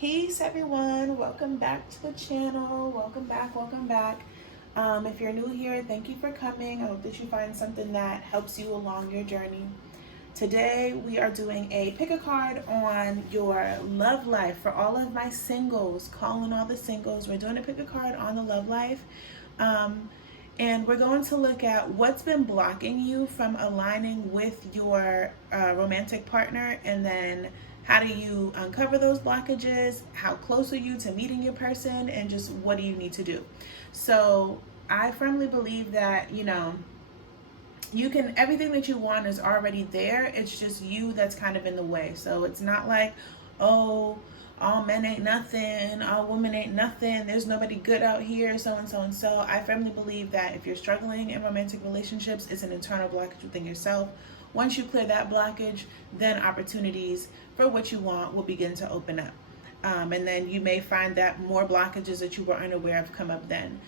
Peace, everyone. Welcome back to the channel. Welcome back. If you're new here, thank you for coming. I hope that you find something that helps you along your journey. Today, we are doing a pick a card on your love life for all of my singles. Calling all the singles. We're doing a pick a card on the love life. And we're going to look at what's been blocking you from aligning with your romantic partner, and then how do you uncover those blockages, how close are you to meeting your person, and just what do you need to do. So I firmly believe that, you can, everything that you want is already there. It's just you that's kind of in the way. So it's not like, oh, all men ain't nothing, all women ain't nothing, there's nobody good out here, so and so and so. I firmly believe that if you're struggling in romantic relationships, it's an internal blockage within yourself. Once you clear that blockage, then opportunities for what you want will begin to open up. And then you may find that more blockages that you were unaware of come up then.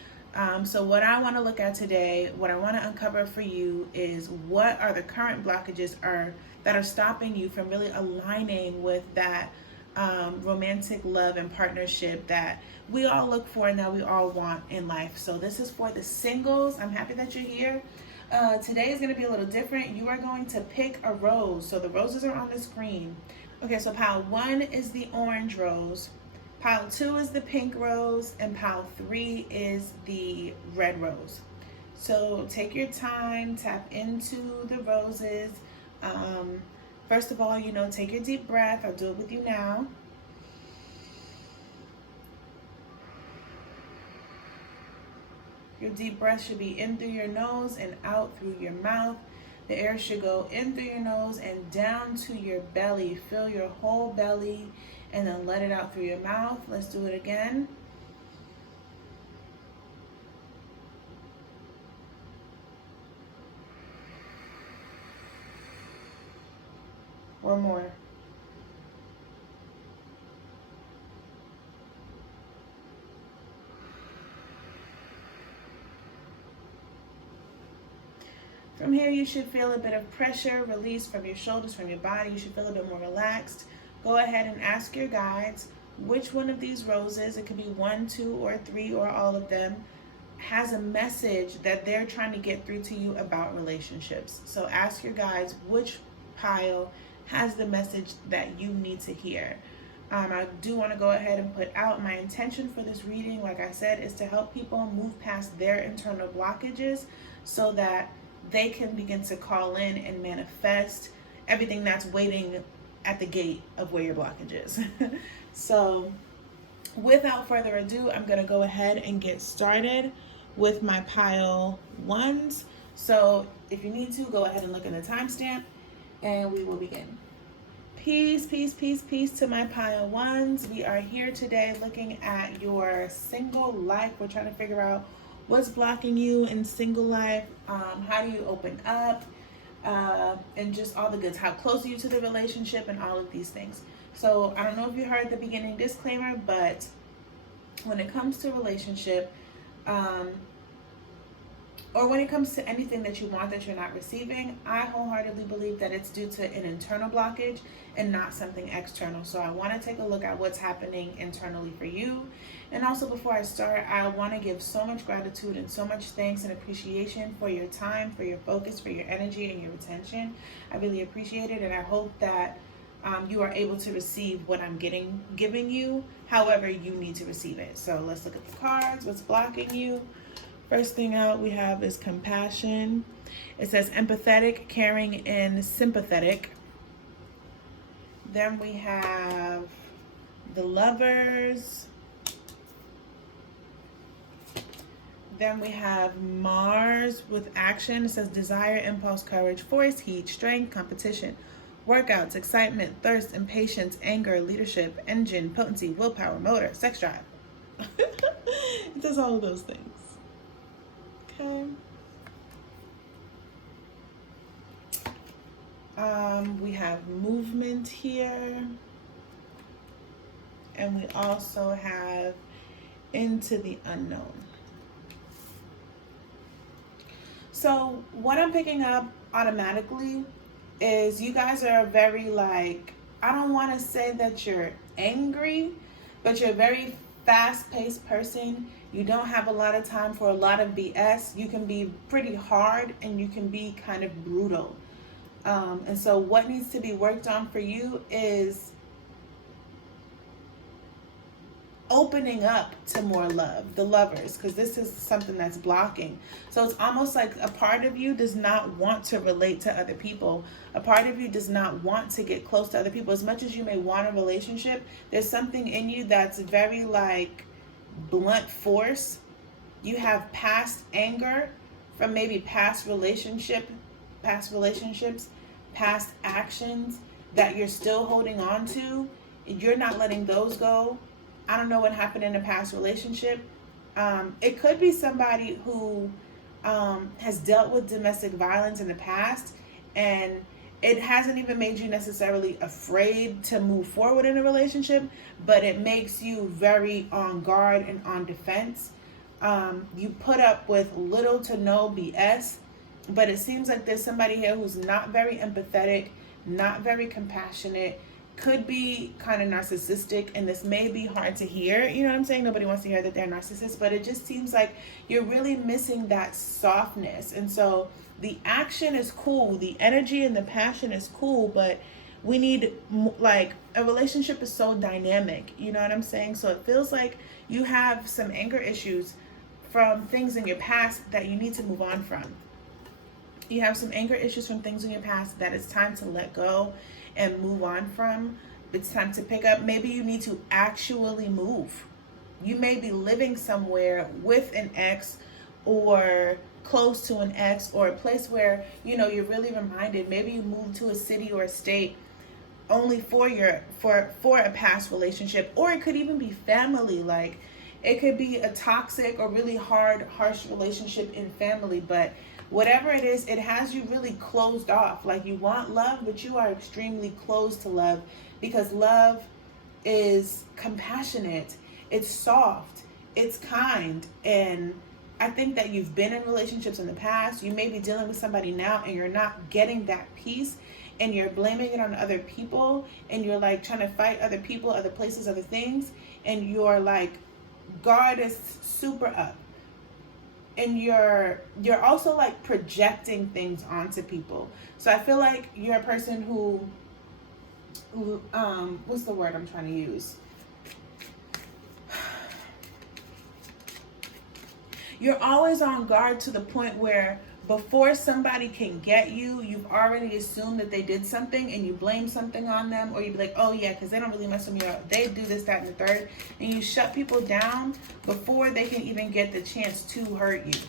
So what I want to look at today, what I want to uncover for you is what are the current blockages that are stopping you from really aligning with that romantic love and partnership that we all look for and that we all want in life. So this is for the singles. I'm happy that you're here. Today is going to be a little different. You are going to pick a rose. So the roses are on the screen. Okay, so pile 1 is the orange rose, pile 2 is the pink rose, and pile 3 is the red rose. So take your time, tap into the roses. First of all, take your deep breath. I'll do it with you now. Your deep breath should be in through your nose and out through your mouth. The air should go in through your nose and down to your belly. Fill your whole belly and then let it out through your mouth. Let's do it again. One more. From here, you should feel a bit of pressure release from your shoulders, from your body. You should feel a bit more relaxed. Go ahead and ask your guides which one of these roses, it could be 1, 2, or 3, or all of them, has a message that they're trying to get through to you about relationships. So ask your guides which pile has the message that you need to hear. I do want to go ahead and put out my intention for this reading, like I said, is to help people move past their internal blockages so that they can begin to call in and manifest everything that's waiting at the gate of where your blockage is. So without further ado, I'm going to go ahead and get started with my pile 1s. So if you need to, go ahead and look in the timestamp and we will begin. Peace, peace, peace, peace to my pile 1s. We are here today looking at your single life. We're trying to figure out what's blocking you in single life, how do you open up, and just all the goods. How close are you to the relationship and all of these things. So I don't know if you heard the beginning disclaimer, but when it comes to relationship, or when it comes to anything that you want that you're not receiving, I wholeheartedly believe that it's due to an internal blockage and not something external. So I want to take a look at what's happening internally for you. And also, before I start, I want to give so much gratitude and so much thanks and appreciation for your time, for your focus, for your energy, and your attention. I really appreciate it, and I hope that you are able to receive what I'm giving you, however you need to receive it. So let's look at the cards. What's blocking you? First thing out we have is compassion. It says empathetic, caring, and sympathetic. Then we have the Lovers. Then we have Mars with action. It says desire, impulse, courage, force, heat, strength, competition, workouts, excitement, thirst, impatience, anger, leadership, engine, potency, willpower, motor, sex drive. It does all of those things. Okay. We have movement here. And we also have into the unknown. So what I'm picking up automatically is you guys are very I don't want to say that you're angry, but you're a very fast-paced person. You don't have a lot of time for a lot of BS. You can be pretty hard and you can be kind of brutal. And so what needs to be worked on for you is opening up to more love, the lovers, because this is something that's blocking. So it's almost like a part of you does not want to relate to other people. A part of you does not want to get close to other people. As much as you may want a relationship, there's something in you that's very like blunt force. You have past anger from maybe past relationships, past actions that you're still holding on to. You're not letting those go. I don't know what happened in a past relationship. It could be somebody who has dealt with domestic violence in the past, and it hasn't even made you necessarily afraid to move forward in a relationship, but it makes you very on guard and on defense. You put up with little to no BS, but it seems like there's somebody here who's not very empathetic, not very compassionate, could be kind of narcissistic, and this may be hard to hear. You know what I'm saying? Nobody wants to hear that they're narcissists, but it just seems like you're really missing that softness. And so the action is cool, the energy and the passion is cool, but we need, like, a relationship is so dynamic. You know what I'm saying? So it feels like you have some anger issues from things in your past that you need to move on from. You have some anger issues from things in your past that it's time to let go and move on from. It's time to pick up. Maybe you need to actually move. You may be living somewhere with an ex or close to an ex, or a place where, you know, you're really reminded. Maybe you moved to a city or a state only for a past relationship, or it could even be family. Like, it could be a toxic or really hard, harsh relationship in family, but whatever it is, it has you really closed off. Like, you want love, but you are extremely closed to love, because love is compassionate, it's soft, it's kind. And I think that you've been in relationships in the past. You may be dealing with somebody now and you're not getting that peace, and you're blaming it on other people, and you're like trying to fight other people, other places, other things, and you're like, guard is super up. And you're also like projecting things onto people. So I feel like you're a person who what's the word I'm trying to use? You're always on guard to the point where before somebody can get you, you've already assumed that they did something, and you blame something on them, or you be like, oh yeah, because they don't really mess with me, or they do this, that, and the third, and you shut people down before they can even get the chance to hurt you.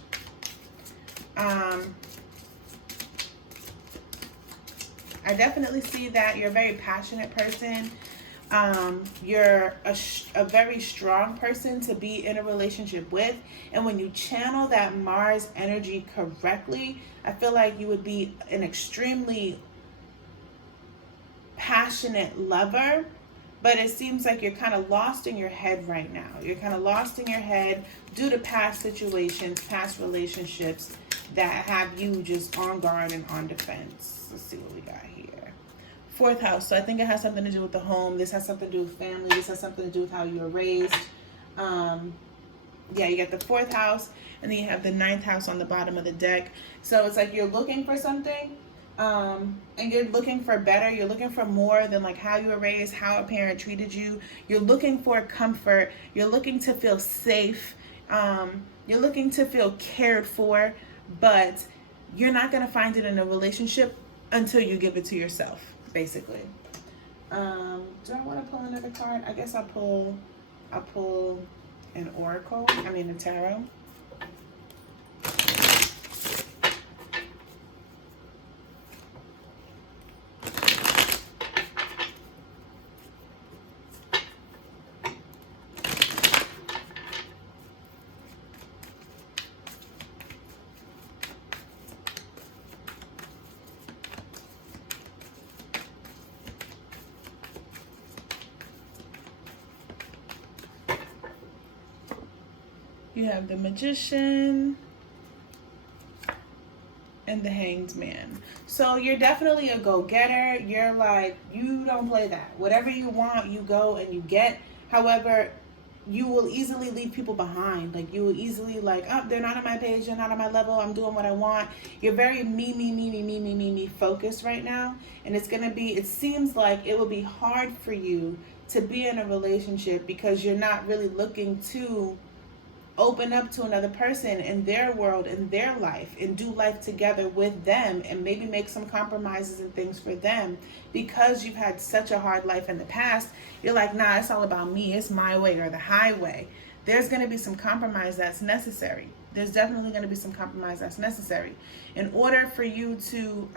I definitely see that you're a very passionate person. You're a very strong person to be in a relationship with. And when you channel that Mars energy correctly, I feel like you would be an extremely passionate lover. But it seems like you're kind of lost in your head right now. You're kind of lost in your head due to past situations, past relationships that have you just on guard and on defense. Let's see what we got here. Fourth house. So I think it has something to do with the home. This has something to do with family. This has something to do with how you were raised. Yeah, you get the fourth house, and then you have the ninth house on the bottom of the deck. So it's like you're looking for something, and you're looking for better. You're looking for more than like how you were raised, how a parent treated you. You're looking for comfort. You're looking to feel safe. You're looking to feel cared for, but you're not going to find it in a relationship until you give it to yourself, basically. Do I want to pull another card? I guess I'll pull an oracle. A tarot. You have the Magician and the Hanged Man. So you're definitely a go-getter. You're like, you don't play that. Whatever you want, you go and you get. However, you will easily leave people behind. Like, you will easily, like, oh, they're not on my page, they're not on my level, I'm doing what I want. You're very me focused right now. And it's going to be, it seems like it will be hard for you to be in a relationship because you're not really looking to open up to another person in their world, in their life, and do life together with them, and maybe make some compromises and things for them. Because you've had such a hard life in the past, you're like, nah, it's all about me, it's my way or the highway. There's going to be some compromise that's necessary. There's definitely going to be some compromise that's necessary in order for you to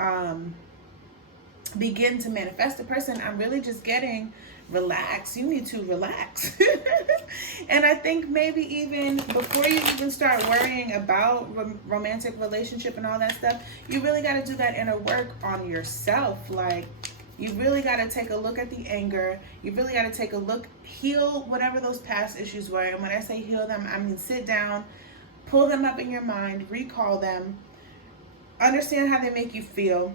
begin to manifest a person. I'm really just getting relax. You need to relax. And I think maybe even before you even start worrying about romantic relationship and all that stuff, you really got to do that inner work on yourself. Like, you really got to take a look at the anger. You really got to take a look, heal whatever those past issues were. And when I say heal them, I mean sit down, pull them up in your mind, recall them, understand how they make you feel,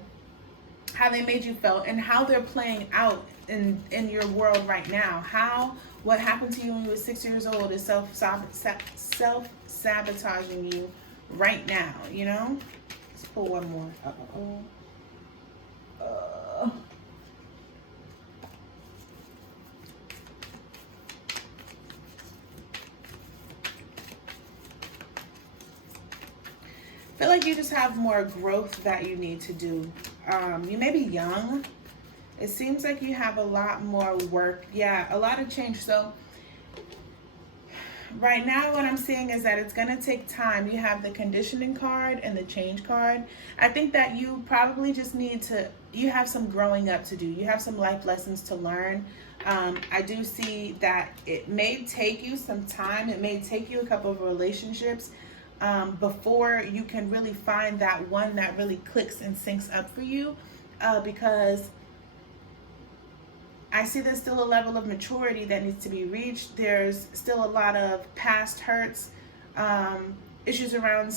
how they made you feel, and how they're playing out in your world right now. How what happened to you when you were 6 years old is self-sabotaging you right now, you know? Let's pull one more. I feel like you just have more growth that you need to do. You may be young. It seems like you have a lot more work. Yeah, a lot of change. So right now what I'm seeing is that it's going to take time. You have the conditioning card and the change card. I think that you probably just need to, you have some growing up to do. You have some life lessons to learn. I do see that it may take you some time. It may take you a couple of relationships before you can really find that one that really clicks and syncs up for you, because I see there's still a level of maturity that needs to be reached. There's still a lot of past hurts, issues around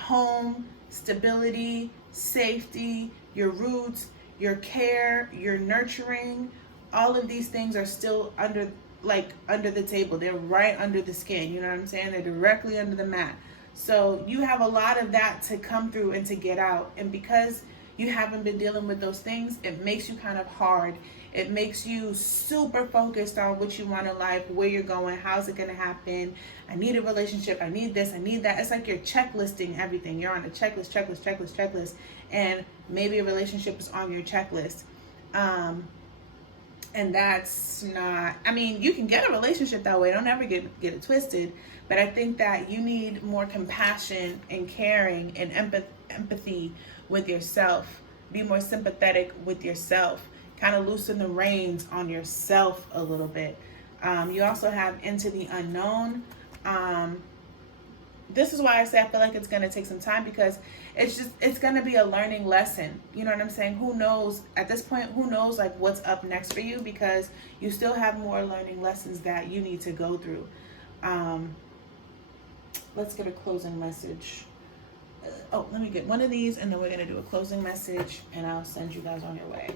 home, stability, safety, your roots, your care, your nurturing. All of these things are still under the table. They're right under the skin. You know what I'm saying? They're directly under the mat. So you have a lot of that to come through and to get out. And because you haven't been dealing with those things, it makes you kind of hard. It makes you super focused on what you want in life, where you're going, how's it going to happen. I need a relationship. I need this. I need that. It's like you're checklisting everything. You're on a checklist. And maybe a relationship is on your checklist. And that's not, I mean, you can get a relationship that way. Don't ever get it twisted. But I think that you need more compassion and caring and empathy with yourself. Be more sympathetic with yourself. Kind of loosen the reins on yourself a little bit. You also have Into the Unknown. This is why I say I feel like it's going to take some time, because it's going to be a learning lesson. You know what I'm saying? Who knows at this point, who knows like what's up next for you, because you still have more learning lessons that you need to go through. Let's get a closing message. Let me get one of these, and then we're going to do a closing message, and I'll send you guys on your way.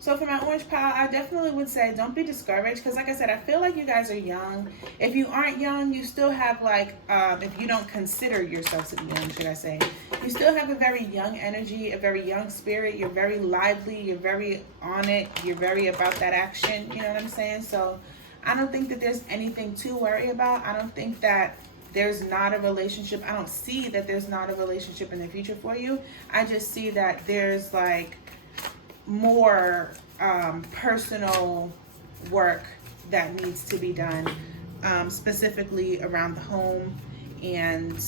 So for my orange pile, I definitely would say don't be discouraged, because like I said, I feel like you guys are young. If you aren't young, you still have like, if you don't consider yourself to be young, should I say, you still have a very young energy, a very young spirit. You're very lively. You're very on it. You're very about that action. You know what I'm saying? So I don't think that there's anything to worry about. I don't think that there's not a relationship. I don't see that there's not a relationship in the future for you. I just see that there's like more personal work that needs to be done, specifically around the home and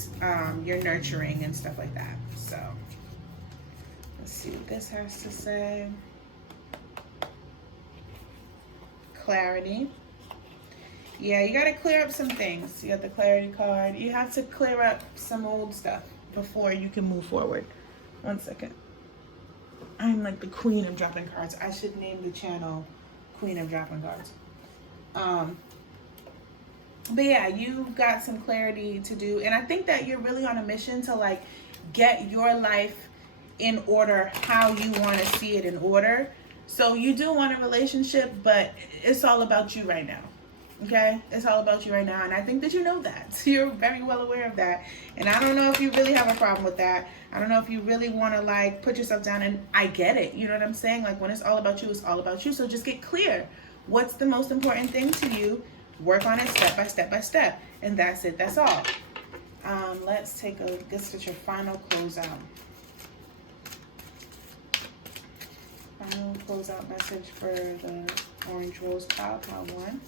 your nurturing and stuff like that. So let's see what this has to say. Clarity. Yeah, you got to clear up some things. You got the clarity card. You have to clear up some old stuff before you can move forward. One second. I'm like the queen of dropping cards. I should name the channel Queen of Dropping Cards. But yeah, you've got some clarity to do. And I think that you're really on a mission to like get your life in order how you want to see it in order. So you do want a relationship, but it's all about you right now. Okay? It's all about you right now. And I think that you know that. So you're very well aware of that. And I don't know if you really have a problem with that. I don't know if you really want to like put yourself down. And I get it. You know what I'm saying? Like when it's all about you, it's all about you. So just get clear. What's the most important thing to you? Work on it step by step by step. And that's it. That's all. Let's get your final closeout. Final closeout message for the Orange Rose Cloud, pile 1.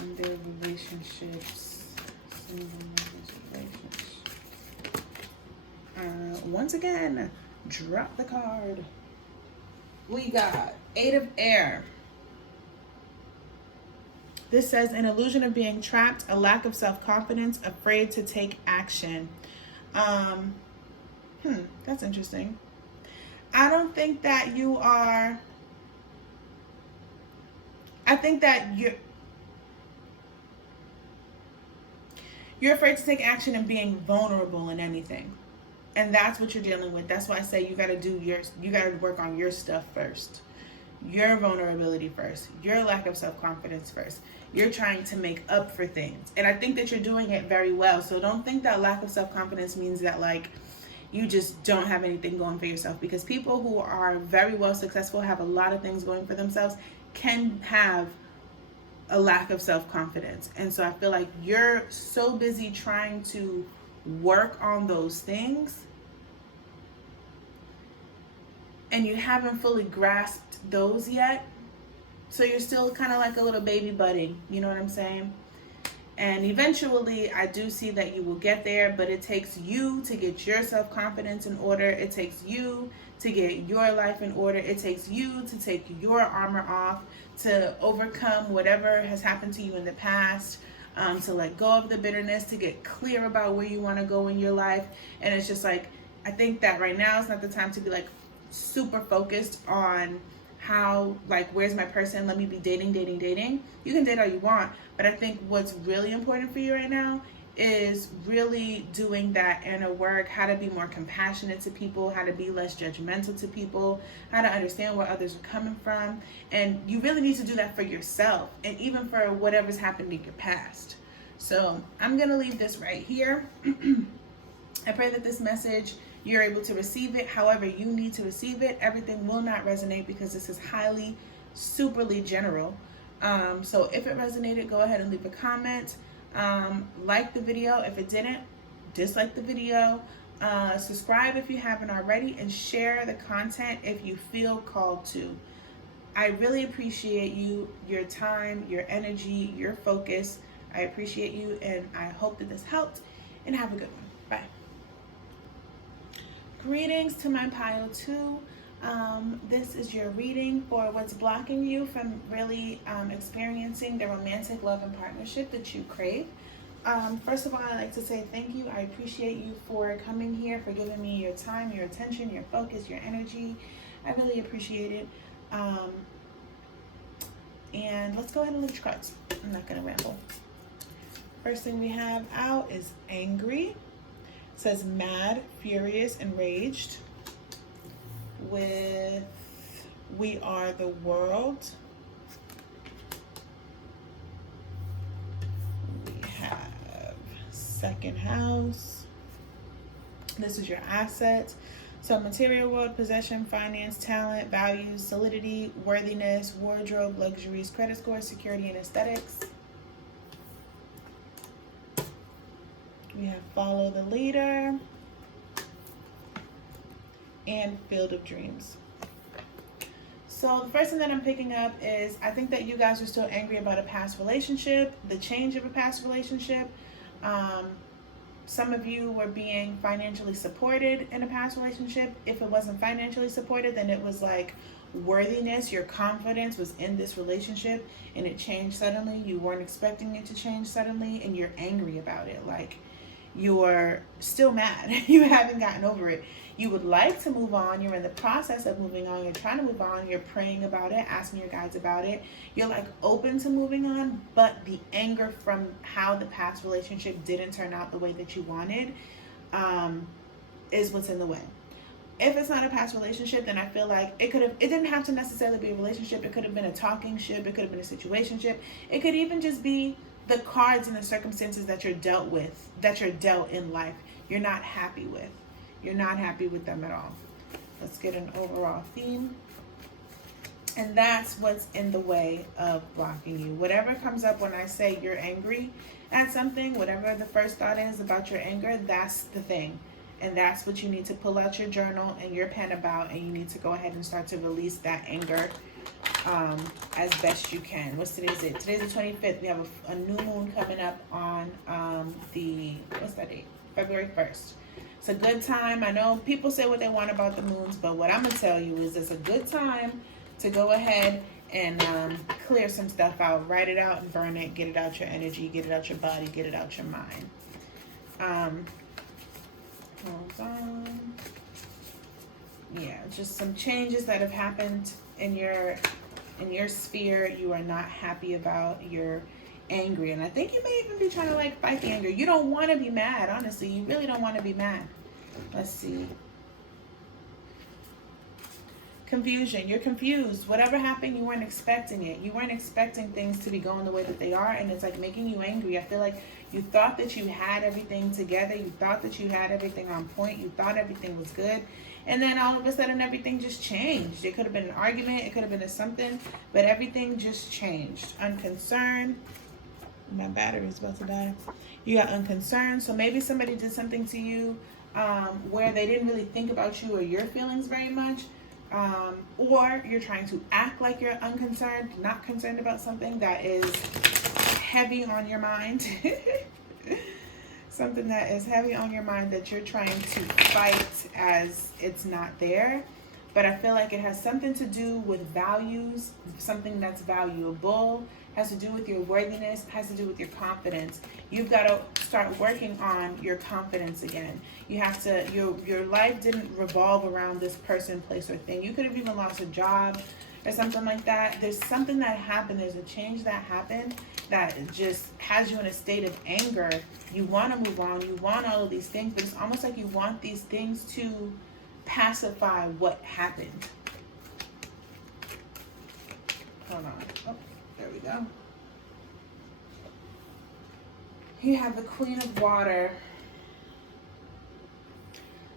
On their relationships. Single relationships. Once again, drop the card. We got 8 of Air. This says an illusion of being trapped, a lack of self-confidence, afraid to take action. That's interesting. I don't think that you are. I think that you're afraid to take action and being vulnerable in anything. And that's what you're dealing with. That's why I say you got to work on your stuff first. Your vulnerability first. Your lack of self-confidence first. You're trying to make up for things. And I think that you're doing it very well. So don't think that lack of self-confidence means that like you just don't have anything going for yourself. Because people who are very well successful, have a lot of things going for themselves, can have a lack of self-confidence. And so I feel like you're so busy trying to work on those things and you haven't fully grasped those yet. So you're still kind of like a little baby budding, you know what I'm saying? And eventually I do see that you will get there, but it takes you to get your self-confidence in order. It takes you to get your life in order. It takes you to take your armor off, to overcome whatever has happened to you in the past, to let go of the bitterness, to get clear about where you want to go in your life. And it's just like, I think that right now is not the time to be like super focused on how, like, where's my person? Let me be dating. You can date all you want, but I think what's really important for you right now is really doing that inner work, how to be more compassionate to people, how to be less judgmental to people, how to understand where others are coming from. And you really need to do that for yourself and even for whatever's happened in your past. So I'm going to leave this right here. I pray that this message, you're able to receive it however you need to receive it. Everything will not resonate because this is highly, superly general. So if it resonated, go ahead and leave a comment. Like the video. If it didn't, dislike the video. Subscribe if you haven't already, and share the content if you feel called to. I really appreciate you, your time, your energy, your focus. I appreciate you, and I hope that this helped, and have a good one. Bye. Greetings to my pile 2. This is your reading for what's blocking you from really experiencing the romantic love and partnership that you crave. First of all, I'd like to say thank you. I appreciate you for coming here, for giving me your time, your attention, your focus, your energy. I really appreciate it. And let's go ahead and look at your cards. I'm not going to ramble. First thing we have out is angry. It says mad, furious, enraged. With we are the world. We have second house. This is your assets. So material world, possession, finance, talent, values, solidity, worthiness, wardrobe, luxuries, credit score, security, and aesthetics. We have follow the leader. And field of dreams. So the first thing that I'm picking up is I think that you guys are still angry about a past relationship, the change of a past relationship. Some of you were being financially supported in a past relationship. If it wasn't financially supported, then it was like worthiness, your confidence was in this relationship, and it changed suddenly. You weren't expecting it to change suddenly, and you're angry about it. Like, you're still mad. You haven't gotten over it. You would like to move on. You're in the process of moving on. You're trying to move on. You're praying about it, asking your guides about it. You're like open to moving on, but the anger from how the past relationship didn't turn out the way that you wanted is what's in the way. If it's not a past relationship, then I feel like it didn't have to necessarily be a relationship. It could have been a talking ship. It could have been a situationship. It could even just be the cards and the circumstances that you're dealt in life. You're not happy with. You're not happy with them at all. Let's get an overall theme. And that's what's in the way of blocking you. Whatever comes up when I say you're angry at something, whatever the first thought is about your anger, that's the thing. And that's what you need to pull out your journal and your pen about, and you need to go ahead and start to release that anger as best you can. What's today's date? Today's the 25th. We have a new moon coming up on what's that date? February 1st. It's a good time. I know people say what they want about the moons, but what I'm going to tell you is it's a good time to go ahead and clear some stuff out. Write it out and burn it. Get it out your energy. Get it out your body. Get it out your mind. Hold on. Yeah, just some changes that have happened in your sphere. You are not happy about. You're angry, and I think you may even be trying to like fight the anger. You don't want to be mad, honestly. You really don't want to be mad. Let's see. Confusion. You're confused. Whatever happened, you weren't expecting it. You weren't expecting things to be going the way that they are, and it's like making you angry. I feel like you thought that you had everything together. You thought that you had everything on point. You thought everything was good. And then all of a sudden, everything just changed. It could have been an argument. It could have been a something, but everything just changed. Unconcerned. My battery's about to die. You got unconcerned. So maybe somebody did something to you where they didn't really think about you or your feelings very much. Or you're trying to act like you're unconcerned, not concerned about something that is heavy on your mind. Something that is heavy on your mind that you're trying to fight as it's not there. But I feel like it has something to do with values, something that's valuable, has to do with your worthiness, has to do with your confidence. You've got to start working on your confidence again. You have to, your life didn't revolve around this person, place, or thing. You could have even lost a job or something like that. There's something that happened. There's a change that happened that just has you in a state of anger. You want to move on. You want all of these things, but it's almost like you want these things to pacify what happened. Hold on. Oh, there we go. You have the Queen of Water.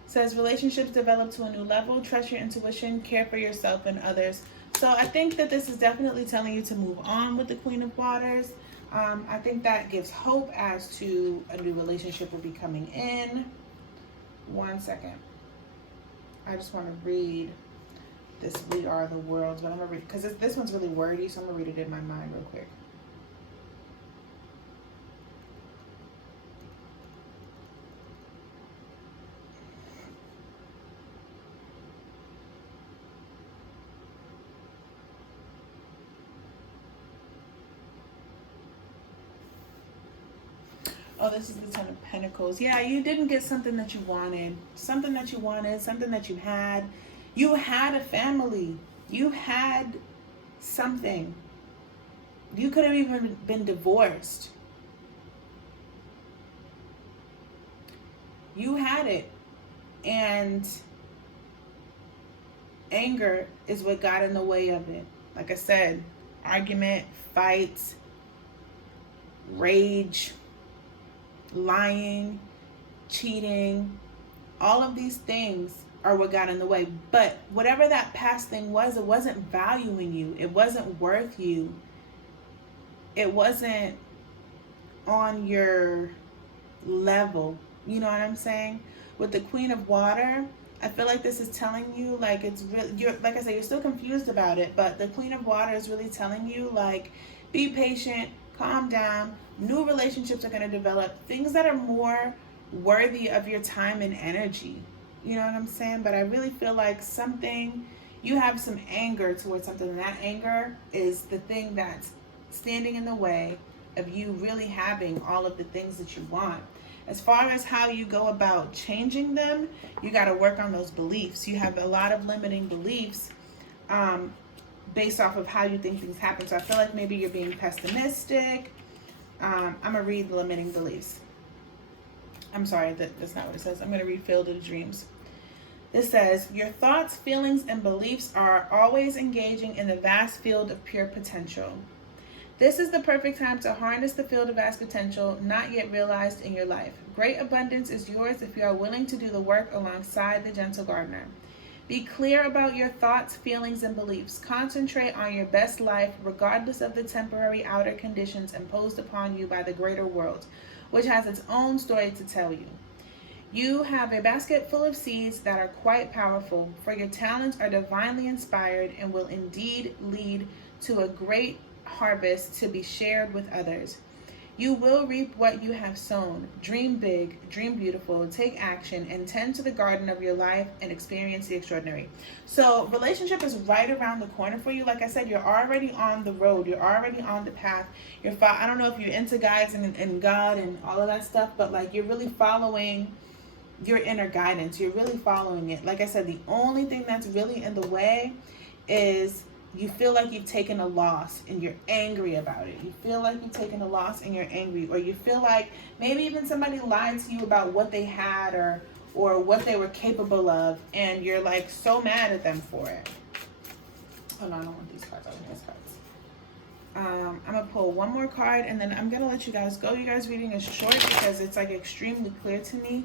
Says relationships develop to a new level. Trust your intuition. Care for yourself and others. So I think that this is definitely telling you to move on with the Queen of Waters. I think that gives hope as to a new relationship will be coming in. 1 second. I just want to read this We Are the Worlds, but I'm going to read, because this one's really wordy, so I'm going to read it in my mind real quick. Oh, this is the Ten of Pentacles. Yeah, you didn't get something that you wanted. Something that you wanted, something that you had. You had a family. You had something. You could have even been divorced. You had it. And anger is what got in the way of it. Like I said, argument, fights, rage, lying, cheating, all of these things are what got in the way. But whatever that past thing was, it wasn't valuing you. It wasn't worth you. It wasn't on your level. You know what I'm saying? With the Queen of Water, I feel like this is telling you, like, it's really, you're, like I said, you're still confused about it, but the Queen of Water is really telling you, like, be patient, calm down. New relationships are going to develop, things that are more worthy of your time and energy. You know what I'm saying? But I really feel like you have some anger towards something, and that anger is the thing that's standing in the way of you really having all of the things that you want. As far as how you go about changing them, you got to work on those beliefs. You have a lot of limiting beliefs based off of how you think things happen. So I feel like maybe you're being pessimistic. I'm going to read the limiting beliefs. I'm sorry, that's not what it says. I'm going to read Field of Dreams. This says, your thoughts, feelings, and beliefs are always engaging in the vast field of pure potential. This is the perfect time to harness the field of vast potential not yet realized in your life. Great abundance is yours if you are willing to do the work alongside the gentle gardener. Be clear about your thoughts, feelings, and beliefs. Concentrate on your best life, regardless of the temporary outer conditions imposed upon you by the greater world, which has its own story to tell you. You have a basket full of seeds that are quite powerful, for your talents are divinely inspired and will indeed lead to a great harvest to be shared with others. You will reap what you have sown. Dream big, dream beautiful, take action, and tend to the garden of your life and experience the extraordinary. So relationship is right around the corner for you. Like I said, you're already on the road. You're already on the path. I don't know if you're into guides and God and all of that stuff, but like you're really following your inner guidance. You're really following it. Like I said, the only thing that's really in the way is you feel like you've taken a loss and you're angry about it. You feel like you've taken a loss and you're angry, or you feel like maybe even somebody lied to you about what they had or what they were capable of, and you're like so mad at them for it. Oh no, I don't want these cards. I want these cards. I'm gonna pull one more card and then I'm gonna let you guys go. You guys' reading is short because it's like extremely clear to me.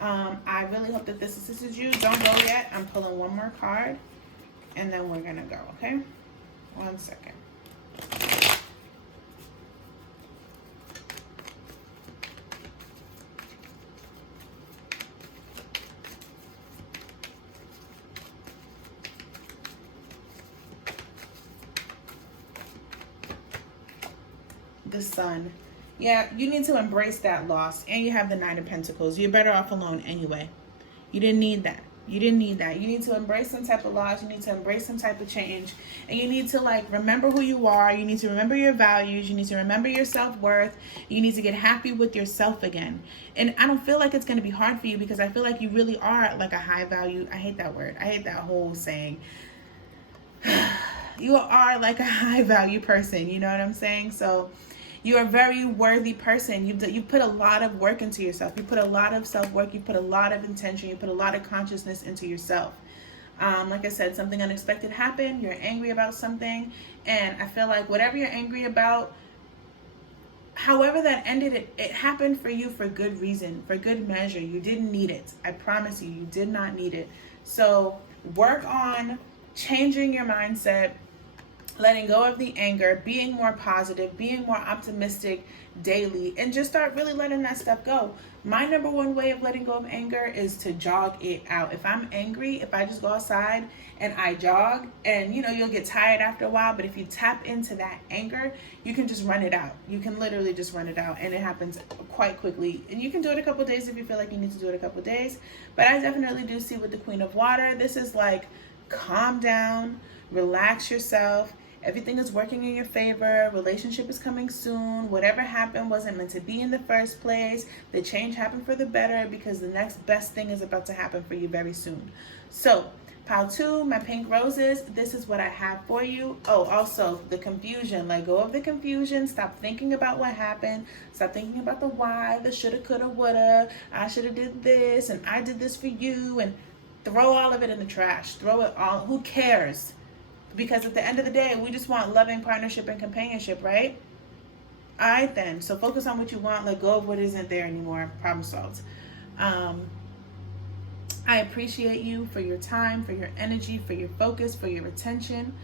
I really hope that this assists you. Don't go yet. I'm pulling one more card and then we're gonna go, okay? 1 second. The Sun. Yeah, you need to embrace that loss. And you have the Nine of Pentacles. You're better off alone anyway. You didn't need that. You didn't need that. You need to embrace some type of loss. You need to embrace some type of change. And you need to like remember who you are. You need to remember your values. You need to remember your self-worth. You need to get happy with yourself again. And I don't feel like it's going to be hard for you because I feel like you really are like a high value. I hate that word. I hate that whole saying. You are like a high value person. You know what I'm saying? So you're a very worthy person. You put a lot of work into yourself. You put a lot of self-work. You put a lot of intention. You put a lot of consciousness into yourself. Like I said, something unexpected happened. You're angry about something. And I feel like whatever you're angry about, however that ended, it happened for you for good reason, for good measure. You didn't need it. I promise you, you did not need it. So work on changing your mindset, letting go of the anger, being more positive, being more optimistic daily, and just start really letting that stuff go. My number one way of letting go of anger is to jog it out. If I'm angry, if I just go outside and I jog, and you know, you'll get tired after a while, but if you tap into that anger, you can just run it out. You can literally just run it out, and it happens quite quickly. And you can do it a couple days if you feel like you need to do it a couple days. But I definitely do see with the Queen of Water, this is like calm down, relax yourself. Everything is working in your favor. Relationship is coming soon. Whatever happened wasn't meant to be in the first place. The change happened for the better because the next best thing is about to happen for you very soon. So, pile 2, my pink roses. This is what I have for you. Oh, also the confusion. Let go of the confusion. Stop thinking about what happened. Stop thinking about the why, the shoulda, coulda, woulda. I shoulda did this and I did this for you, and throw all of it in the trash. Throw it all. Who cares? Because at the end of the day, we just want loving partnership and companionship, right? All right, then. So focus on what you want. Let go of what isn't there anymore. Problem solved. I appreciate you for your time, for your energy, for your focus, for your attention.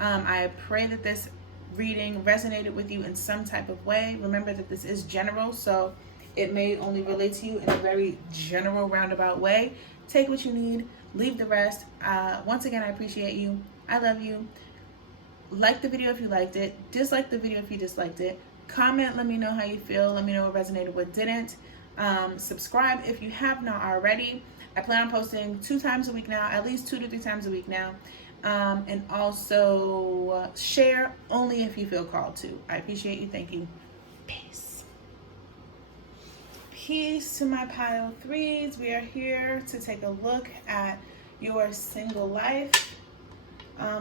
I pray that this reading resonated with you in some type of way. Remember that this is general, so it may only relate to you in a very general, roundabout way. Take what you need. Leave the rest. Once again, I appreciate you. I love you. Like the video if you liked it. Dislike the video if you disliked it. Comment, let me know how you feel. Let me know what resonated, what didn't. Subscribe if you have not already. I plan on posting 2 times a week now, at least 2 to 3 times a week now. And also share only if you feel called to. I appreciate you. Thank you. Peace. Peace to my pile 3s. We are here to take a look at your single life.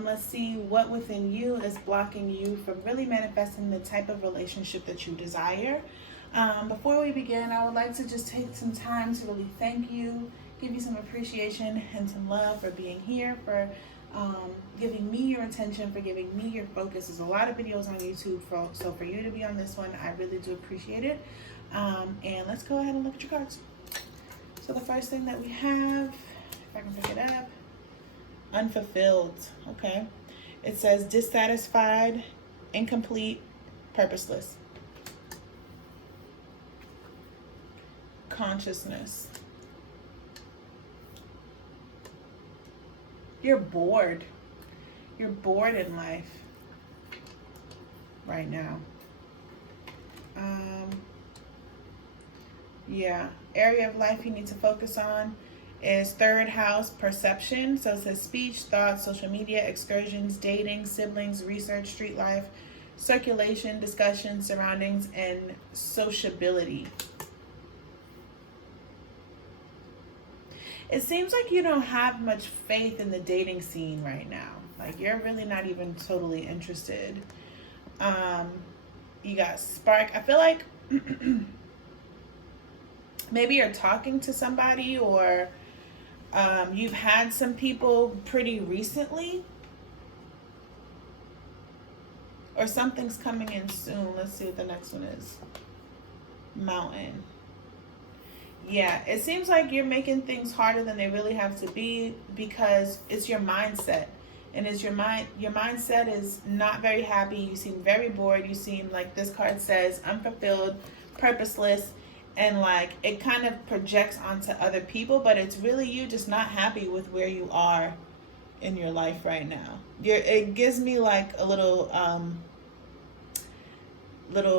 Let's see what within you is blocking you from really manifesting the type of relationship that you desire. Before we begin, I would like to just take some time to really thank you, give you some appreciation and some love for being here, for giving me your attention, for giving me your focus. There's a lot of videos on YouTube, so for you to be on this one, I really do appreciate it. And let's go ahead and look at your cards. So the first thing that we have, if I can pick it up, unfulfilled. Okay. It says dissatisfied, incomplete, purposeless. Consciousness. You're bored. You're bored in life right now. Yeah. Area of life you need to focus on is third house, perception. So it says speech, thoughts, social media, excursions, dating, siblings, research, street life, circulation, discussion, surroundings, and sociability. It seems like you don't have much faith in the dating scene right now. Like, you're really not even totally interested. You got spark. I feel like maybe you're talking to somebody, or you've had some people pretty recently, or something's coming in soon. Let's see what the next one is. Mountain. Yeah, it seems like you're making things harder than they really have to be, because it's your mindset. And it's your mindset is not very happy. You seem very bored. You seem like, this card says, unfulfilled, purposeless, and like it kind of projects onto other people, but it's really you just not happy with where you are in your life right now. It gives me like a little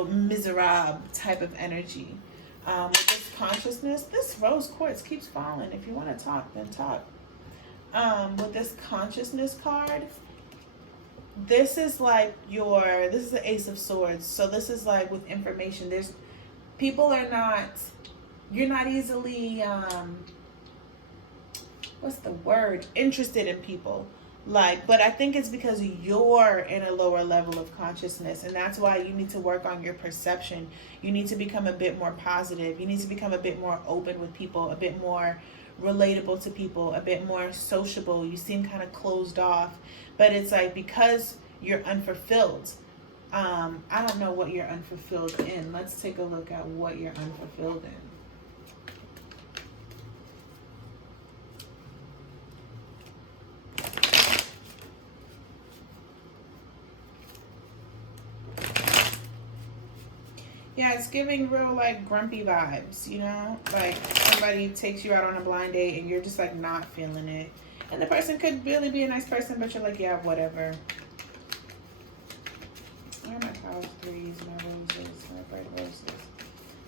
miserable type of energy. With this consciousness, this rose quartz keeps falling. If you want to talk, then talk. With this consciousness card, this is like this is the Ace of Swords. So this is like with information. You're not easily, what's the word? Interested in people. But I think it's because you're in a lower level of consciousness, and that's why you need to work on your perception. You need to become a bit more positive. You need to become a bit more open with people, a bit more relatable to people, a bit more sociable. You seem kind of closed off, but it's like because you're unfulfilled. I don't know what you're unfulfilled in. Let's take a look at what you're unfulfilled in. Yeah, it's giving real like grumpy vibes, you know? Like somebody takes you out on a blind date and you're just like not feeling it. And the person could really be a nice person, but you're like, yeah, whatever. Where are my flowers, threes, my roses, my bright roses?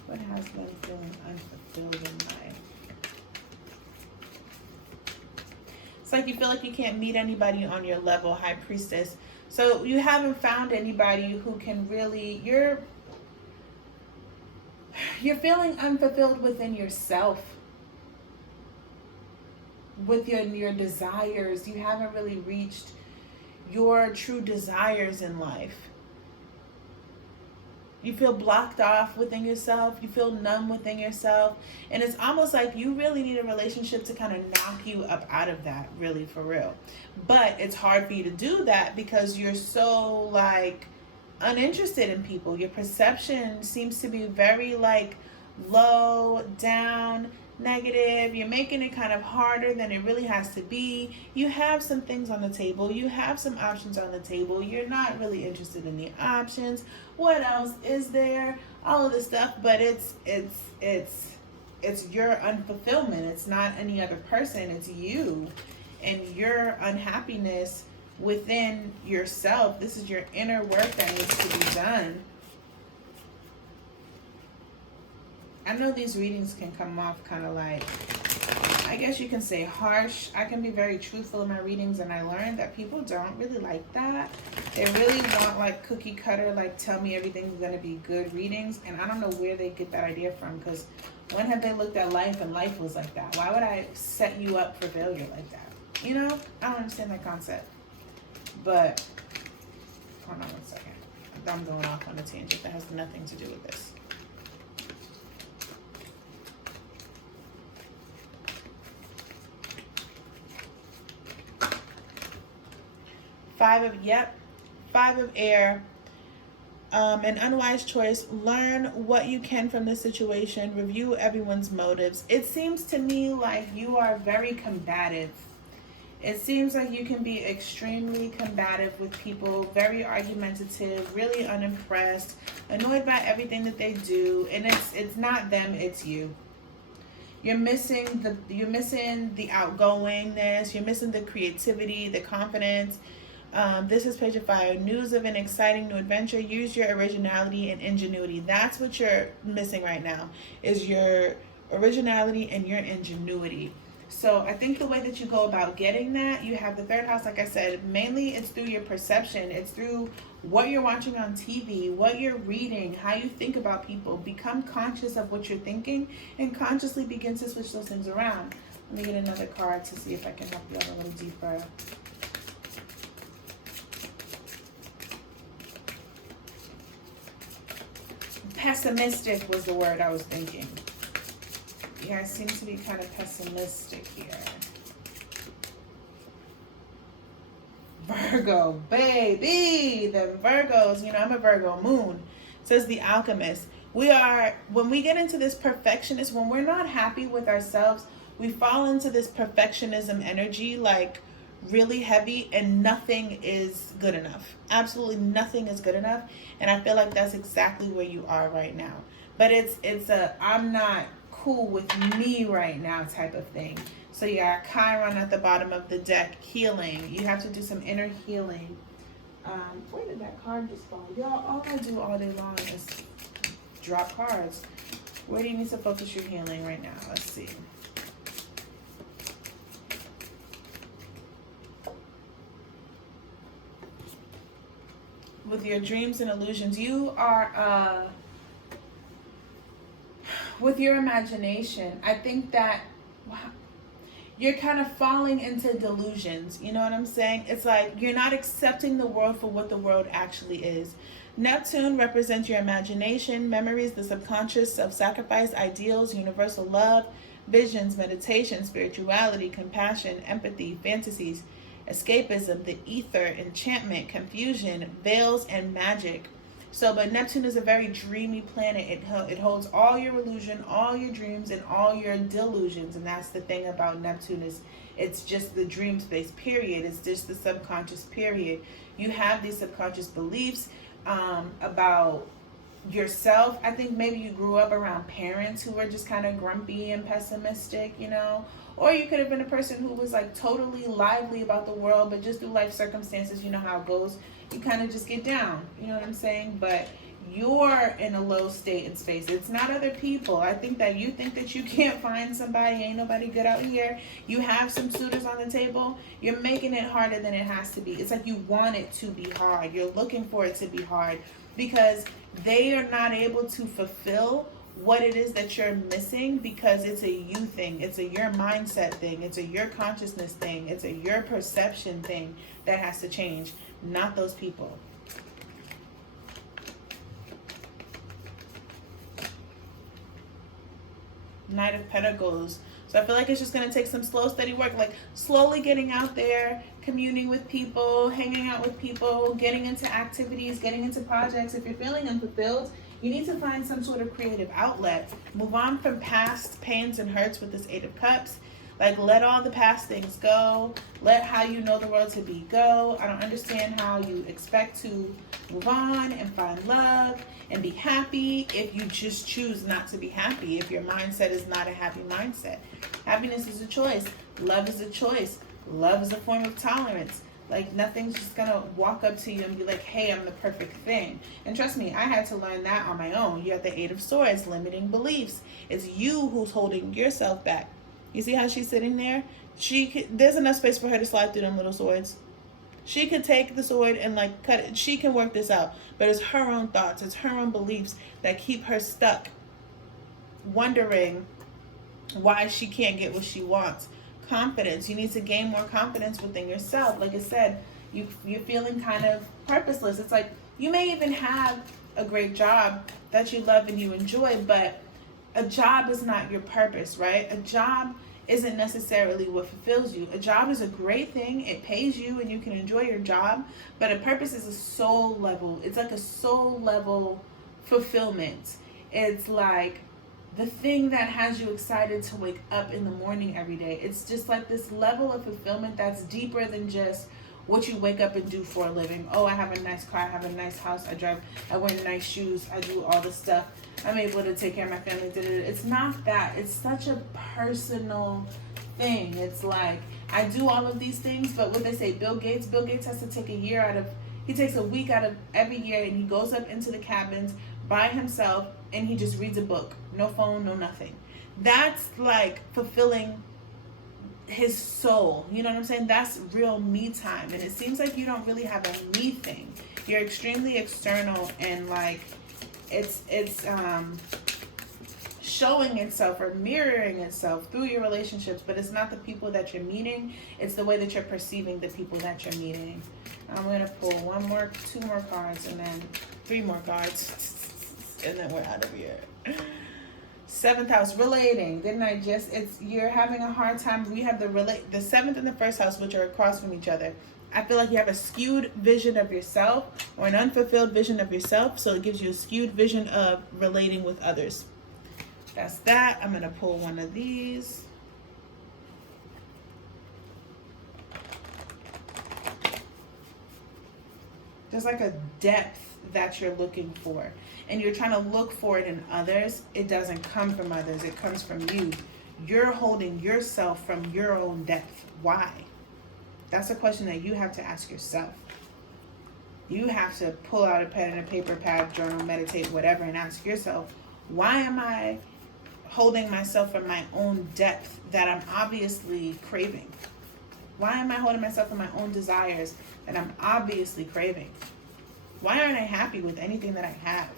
What has them feeling unfulfilled in life? It's like you feel like you can't meet anybody on your level, High Priestess. So you haven't found anybody who can really, you're feeling unfulfilled within yourself, with your desires. You haven't really reached your true desires in life. You feel blocked off within yourself. You feel numb within yourself. And it's almost like you really need a relationship to kind of knock you up out of that, really, for real. But it's hard for you to do that because you're so like uninterested in people. Your perception seems to be very like low, down, negative. You're making it kind of harder than it really has to be. You have some things on the table. You have some options on the table. You're not really interested in the options. What else is there? All of this stuff, but it's your unfulfillment. It's not any other person. It's you and your unhappiness within yourself. This is your inner work that needs to be done. I know these readings can come off kind of like, I guess you can say harsh. I can be very truthful in my readings, and I learned that people don't really like that. They really want like cookie cutter, like tell me everything's going to be good readings. And I don't know where they get that idea from, because when have they looked at life and life was like that? Why would I set you up for failure like that? You know, I don't understand that concept. But, hold on 1 second. I'm going off on a tangent that has nothing to do with this. Five of air. An unwise choice. Learn what you can from the situation. Review everyone's motives. It seems to me like you are very combative. It seems like you can be extremely combative with people, very argumentative, really unimpressed, annoyed by everything that they do, and it's not them, it's you. You're missing the outgoingness, you're missing the creativity, the confidence. This is page of 5. News of an exciting new adventure. Use your originality and ingenuity. That's what you're missing right now, is your originality and your ingenuity. So I think the way that you go about getting that, you have the third house, like I said, mainly it's through your perception. It's through what you're watching on TV, what you're reading, how you think about people. Become conscious of what you're thinking and consciously begin to switch those things around. Let me get another card to see if I can help you out a little deeper. Pessimistic was the word I was thinking. You guys seem to be kind of pessimistic here. Virgo, baby, the Virgos, you know, I'm a Virgo moon. Says the alchemist. When we get into this perfectionist, when we're not happy with ourselves, we fall into this perfectionism energy, like really heavy, and nothing is good enough. Absolutely nothing is good enough. And I feel like that's exactly where you are right now. But it's a I'm not cool with me right now type of thing. So you got Chiron at the bottom of the deck, healing. You have to do some inner healing. Where did that card just fall? Y'all, all I do all day long is drop cards. Where do you need to focus your healing right now? Let's see. With your dreams and illusions, you are with your imagination. I think that you're kind of falling into delusions. You know what I'm saying? It's like you're not accepting the world for what the world actually is. Neptune represents your imagination, memories, the subconscious, self-sacrifice, ideals, universal love, visions, meditation, spirituality, compassion, empathy, fantasies, escapism, the ether, enchantment, confusion, veils, and magic. So, but Neptune is a very dreamy planet. It holds all your illusion, all your dreams, and all your delusions. And that's the thing about Neptune, is it's just the dream space, period. It's just the subconscious, period. You have these subconscious beliefs about yourself. I think maybe you grew up around parents who were just kind of grumpy and pessimistic, you know. Or you could have been a person who was like totally lively about the world, but just through life circumstances, you know how it goes, you kind of just get down, you know what I'm saying? But you're in a low state in space. It's not other people. I think that you think that you can't find somebody, ain't nobody good out here. You have some suitors on the table. You're making it harder than it has to be. It's like you want it to be hard. You're looking for it to be hard because they are not able to fulfill what it is that you're missing, because it's a you thing, it's a your mindset thing, it's a your consciousness thing, it's a your perception thing that has to change, not those people. Knight of Pentacles. So I feel like it's just going to take some slow, steady work, like slowly getting out there, communing with people, hanging out with people, getting into activities, getting into projects. If you're feeling unfulfilled, you need to find some sort of creative outlet. Move on from past pains and hurts with this 8 of Cups. Like, let all the past things go. Let how you know the world to be go. I don't understand how you expect to move on and find love and be happy if you just choose not to be happy, if your mindset is not a happy mindset. Happiness is a choice. Love is a choice. Love is a form of tolerance. Like, nothing's just gonna walk up to you and be like, hey, I'm the perfect thing. And trust me, I had to learn that on my own. You have the 8 of Swords, limiting beliefs. It's you who's holding yourself back. You see how she's sitting there? There's enough space for her to slide through them little swords. She could take the sword and like cut it. She can work this out. But it's her own thoughts, it's her own beliefs that keep her stuck, wondering why she can't get what she wants. Confidence. You need to gain more confidence within yourself. Like I said, you're feeling kind of purposeless. It's like you may even have a great job that you love and you enjoy, but a job is not your purpose, right? A job isn't necessarily what fulfills you. A job is a great thing. It pays you and you can enjoy your job, but a purpose is a soul level. It's like a soul level fulfillment. It's like the thing that has you excited to wake up in the morning every day. It's just like this level of fulfillment that's deeper than just what you wake up and do for a living. Oh, I have a nice car, I have a nice house, I wear nice shoes, I do all this stuff, I'm able to take care of my family. It's not that. It's such a personal thing. It's like, I do all of these things, but what they say, Bill Gates has to take he takes a week out of every year, and he goes up into the cabins by himself, and he just reads a book. No phone, no nothing. That's like fulfilling his soul. You know what I'm saying? That's real me time. And it seems like you don't really have a me thing. You're extremely external, and like it's showing itself or mirroring itself through your relationships, but it's not the people that you're meeting, it's the way that you're perceiving the people that you're meeting. I'm going to pull two more cards, and then 3 more cards, and then we're out of here. 7th house, relating. You're having a hard time. We have the 7th and the 1st house, which are across from each other. I feel like you have a skewed vision of yourself, or an unfulfilled vision of yourself, so it gives you a skewed vision of relating with others. That's that. I'm going to pull one of these. There's like a depth that you're looking for, and you're trying to look for it in others. It doesn't come from others. It comes from you. You're holding yourself from your own depth. Why? That's a question that you have to ask yourself. You have to pull out a pen and a paper pad, journal, meditate, whatever, and ask yourself, why am I holding myself from my own depth that I'm obviously craving? Why am I holding myself from my own desires that I'm obviously craving? Why aren't I happy with anything that I have?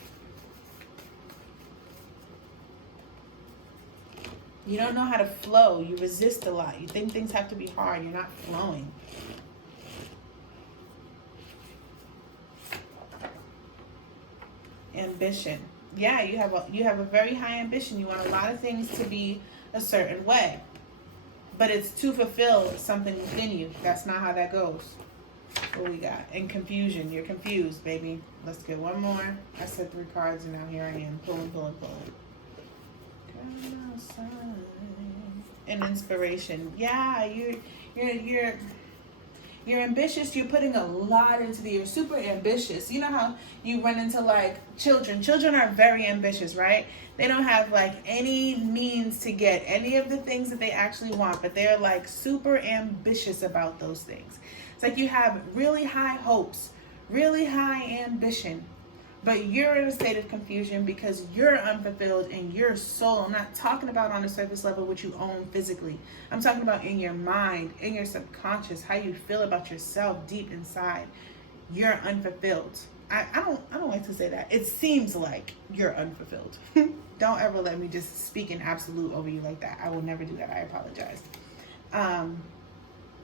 You don't know how to flow. You resist a lot. You think things have to be hard. You're not flowing. Ambition. Yeah, you have a very high ambition. You want a lot of things to be a certain way, but it's to fulfill something within you. That's not how that goes. What we got? And confusion. You're confused, baby. Let's get one more. I said 3 cards, and now here I am pulling. Come outside. And inspiration. Yeah, you're ambitious. You're putting a lot into you're super ambitious. You know how you run into like children. Children are very ambitious, right? They don't have like any means to get any of the things that they actually want, but they're like super ambitious about those things. It's like you have really high hopes, really high ambition, but you're in a state of confusion because you're unfulfilled in your soul. I'm not talking about on the surface level what you own physically. I'm talking about in your mind, in your subconscious, how you feel about yourself deep inside. You're unfulfilled. I don't like to say that. It seems like you're unfulfilled. Don't ever let me just speak in absolute over you like that. I will never do that. I apologize.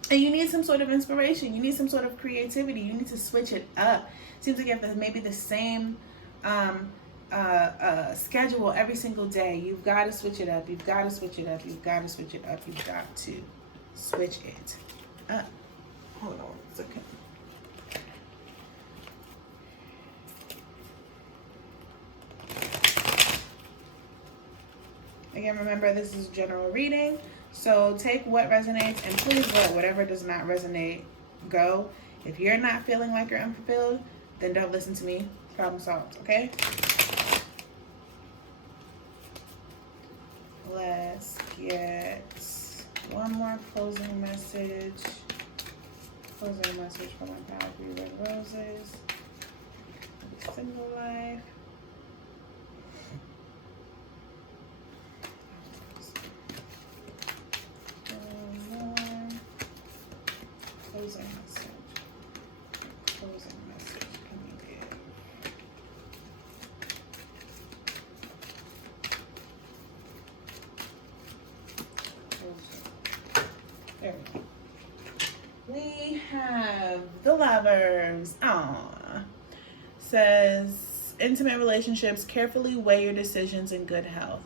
And you need some sort of inspiration. You need some sort of creativity. You need to switch it up. Seems like you have maybe the same schedule every single day. You've got to switch it up. You've got to switch it up. You've got to switch it up. You've got to switch it up. Hold on. It's okay. Again, remember, this is a general reading. So take what resonates and please let whatever does not resonate go. If you're not feeling like you're unfulfilled, then don't listen to me. Problem solved, okay? Let's get one more closing message. Closing message for my pal, 3 red roses. Single life. Closing message. Closing message. Can you give? There we go. We have the Lovers. Says intimate relationships. Carefully weigh your decisions in good health.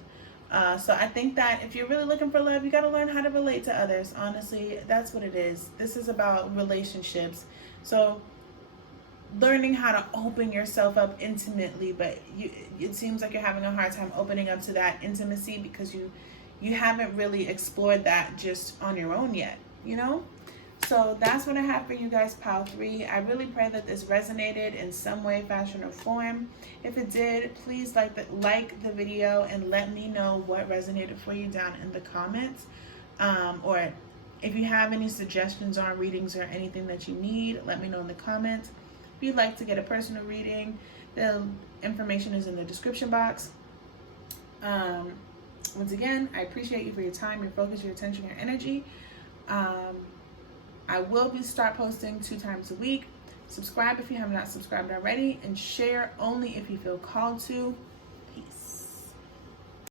So I think that if you're really looking for love, you got to learn how to relate to others. Honestly, that's what it is. This is about relationships. So learning how to open yourself up intimately, but it seems like you're having a hard time opening up to that intimacy because you haven't really explored that just on your own yet, you know? So that's what I have for you guys, Pile 3. I really pray that this resonated in some way, fashion, or form. If it did, please like the video and let me know what resonated for you down in the comments. Or if you have any suggestions on readings or anything that you need, let me know in the comments. If you'd like to get a personal reading, the information is in the description box. Once again, I appreciate you for your time, your focus, your attention, your energy. I will start posting 2 times a week. Subscribe if you have not subscribed already, and share only if you feel called to.